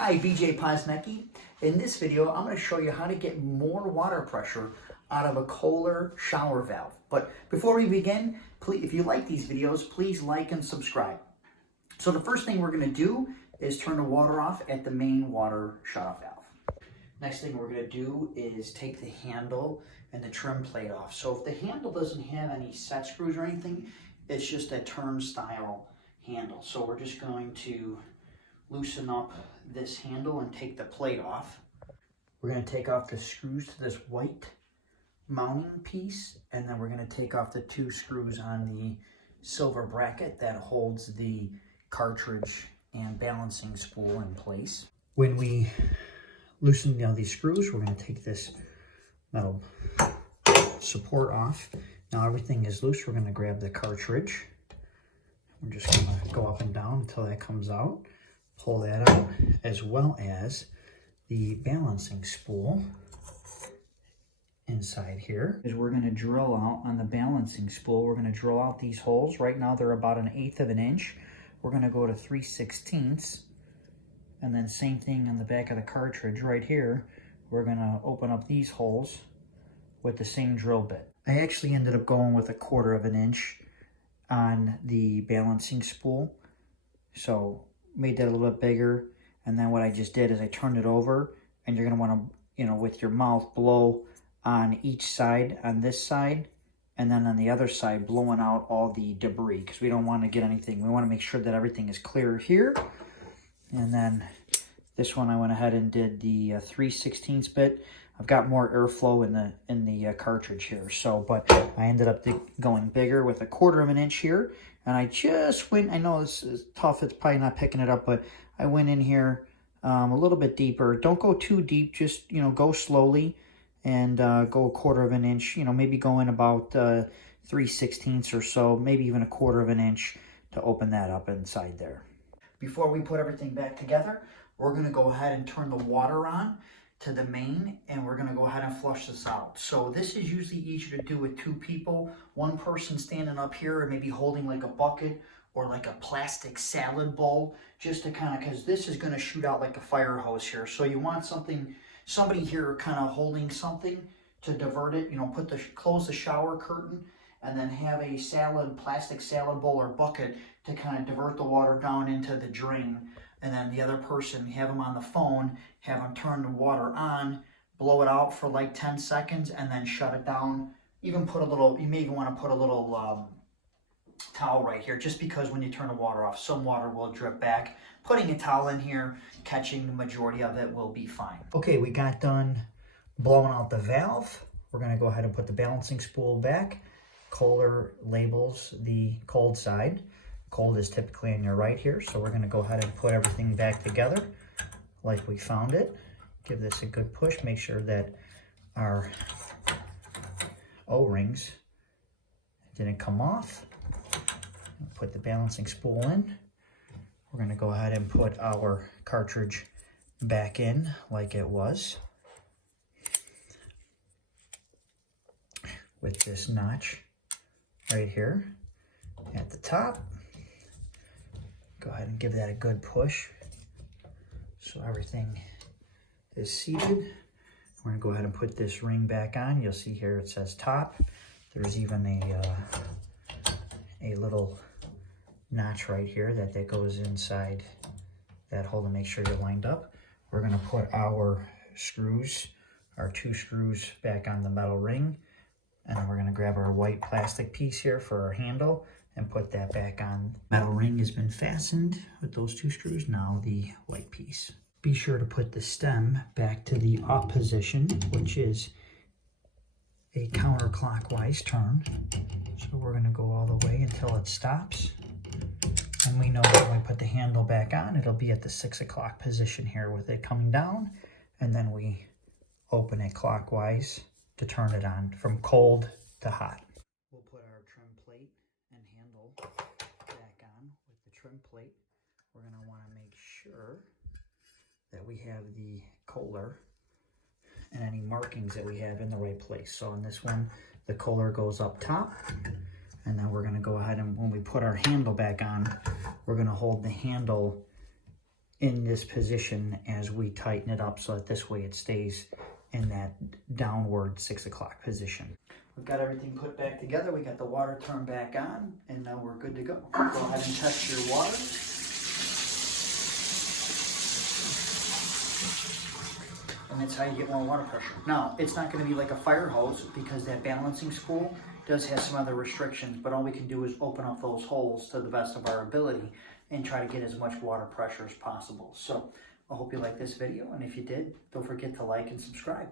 Hi, BJ Poznecki. In this video, I'm going to show you how to get more water pressure out of a Kohler shower valve. But before we begin, please, if you like these videos, please like and subscribe. So the first thing we're going to do is turn the water off at the main water shutoff valve. Next thing we're going to do is take the handle and the trim plate off. So if the handle doesn't have any set screws or anything, it's just a turnstile handle. So we're just going to loosen up this handle and take the plate off. We're going to take off the screws to this white mounting piece, and then we're going to take off the two screws on the silver bracket that holds the cartridge and balancing spool in place. When we loosen these screws, we're going to take this metal support off. Now everything is loose. We're going to grab the cartridge. We're just going to go up and down until that comes out. Pull that out, as well as the balancing spool inside here. Is we're going to drill out on the balancing spool. We're going to drill out these holes. Right now they're about 1/8 of an inch. We're going to go to 3/16, and then same thing on the back of the cartridge right here. We're going to open up these holes with the same drill bit. I actually ended up going with 1/4 of an inch on the balancing spool, so made that a little bit bigger. And then what I just did is I turned it over, and you're going to want to, with your mouth, blow on each side, on this side, and then on the other side, blowing out all the debris, because we don't want to get anything. We want to make sure that everything is clear here. And then this one, I went ahead and did the 3/16 bit. I've got more airflow in the cartridge here. So, but I ended up going bigger with 1/4 of an inch here. And I just went, I know this is tough, it's probably not picking it up, but I went in here a little bit deeper. Don't go too deep, just, go slowly and go 1/4 of an inch, maybe go in about 3/16 or so, maybe even 1/4 of an inch to open that up inside there. Before we put everything back together, we're going to go ahead and turn the water on to the main, and we're going to go ahead and flush this out. So this is usually easier to do with 2 people, one person standing up here and maybe holding like a bucket or like a plastic salad bowl, just to kind of, because this is going to shoot out like a fire hose here. So you want somebody here kind of holding something to divert it, close the shower curtain, and then have a plastic salad bowl or bucket to kind of divert the water down into the drain. And then the other person, have them on the phone, have them turn the water on, blow it out for like 10 seconds, and then shut it down. Even put a little, you may even want to put a little towel right here, just because when you turn the water off, some water will drip back. Putting a towel in here, catching the majority of it, will be fine. Okay, we got done blowing out the valve. We're going to go ahead and put the balancing spool back. Kohler labels the cold side. Cold is typically on your right here, so we're going to go ahead and put everything back together like we found it. Give this a good push. Make sure that our O-rings didn't come off. Put the balancing spool in. We're going to go ahead and put our cartridge back in like it was, with this notch right here at the top. Go ahead and give that a good push so everything is seated. We're going to go ahead and put this ring back on. You'll see here it says top. There's even a little notch right here that goes inside that hole to make sure you're lined up. We're going to put our screws, our 2 screws, back on the metal ring, and then we're going to grab our white plastic piece here for our handle and put that back on. Metal ring has been fastened with those 2 screws, now the white piece. Be sure to put the stem back to the up position, which is a counterclockwise turn. So we're going to go all the way until it stops. And we know that when we put the handle back on, it'll be at the 6 o'clock position here with it coming down. And then we open it clockwise to turn it on from cold to hot. We'll put our trim plate and handle back on with the trim plate. We're going to want to make sure that we have the Kohler and any markings that we have in the right place. So in this one, the Kohler goes up top, and then we're going to go ahead and when we put our handle back on, we're going to hold the handle in this position as we tighten it up so that this way it stays in that downward 6 o'clock position. We've got everything put back together. We got the water turned back on, and now we're good to go. Go ahead and test your water. And that's how you get more water pressure. Now, it's not going to be like a fire hose because that balancing spool does have some other restrictions, but all we can do is open up those holes to the best of our ability and try to get as much water pressure as possible. So I hope you liked this video, and if you did, don't forget to like and subscribe.